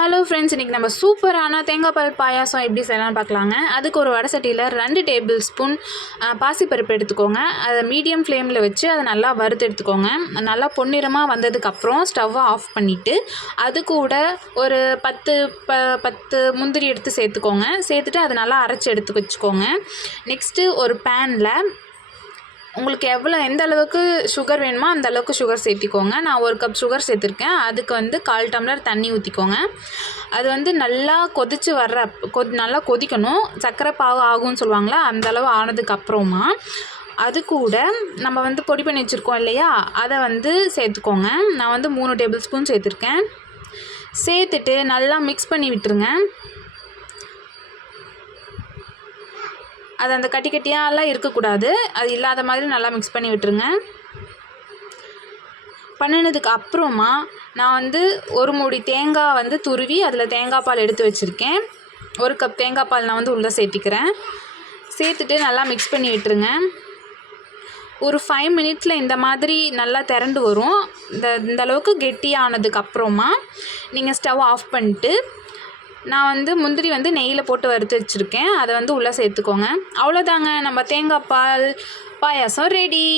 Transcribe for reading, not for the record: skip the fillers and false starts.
Hello friends, இன்றைக்கி நம்ம சூப்பரான தேங்காய் பால் பாயாசம் எப்படி செய்யலாம்னு பார்க்கலாங்க. அதுக்கு ஒரு வடை சட்டியில் 2 டேபிள் ஸ்பூன் பாசிப்பருப்பு எடுத்துக்கோங்க. அதை மீடியம் ஃப்ளேமில் வச்சு அதை நல்லா வறுத்து எடுத்துக்கோங்க. நல்லா பொன்னிறமாக வந்ததுக்கப்புறம் ஸ்டவ்வை ஆஃப் பண்ணிவிட்டு அது கூட ஒரு 10 முந்திரி எடுத்து சேர்த்துக்கோங்க. சேர்த்துட்டு அதை நல்லா அரைச்சி எடுத்து வச்சுக்கோங்க. நெக்ஸ்ட்டு ஒரு பேனில் உங்களுக்கு எந்த அளவுக்கு சுகர் வேணுமோ அந்த அளவுக்கு சுகர் சேர்த்திக்கோங்க. நான் 1 கப் சுகர் சேர்த்துருக்கேன். அதுக்கு 1/4 டம்ளர் தண்ணி ஊற்றிக்கோங்க. அது நல்லா கொதித்து நல்லா கொதிக்கணும். சர்க்கரை பாகு ஆகும்னு சொல்லுவாங்களா, அந்தளவு ஆனதுக்கப்புறமா அது கூட நம்ம பொடி பண்ணி வச்சுருக்கோம் இல்லையா, அதை சேர்த்துக்கோங்க. நான் 3 டேபிள் ஸ்பூன் சேர்த்துருக்கேன். சேர்த்துட்டு நல்லா மிக்ஸ் பண்ணி விட்டுருங்க. அது அந்த கட்டி கட்டியாலாம் இருக்கக்கூடாது. அது இல்லாத மாதிரி நல்லா மிக்ஸ் பண்ணி விட்டுருங்க. பண்ணினதுக்கு அப்புறமா நான் ஒரு மூடி தேங்காய் துருவி அதில் தேங்காய் பால் எடுத்து வச்சுருக்கேன். 1 கப் தேங்காய் பால் நான் உள்ளே சேர்த்திக்கிறேன். சேர்த்துட்டு நல்லா மிக்ஸ் பண்ணி விட்டுருங்க. ஒரு 5 மினிட்ஸில் இந்த மாதிரி நல்லா திரண்டு வரும். இந்த அளவுக்கு கெட்டியானதுக்கப்புறமா நீங்கள் ஸ்டவ் ஆஃப் பண்ணிட்டு நான் முந்திரி நெய்யில் போட்டு வறுத்து வச்சுருக்கேன். அதை உள்ளே சேர்த்துக்கோங்க. அவ்வளோதாங்க, நம்ம தேங்காய் பால் பாயாசம் ரெடி.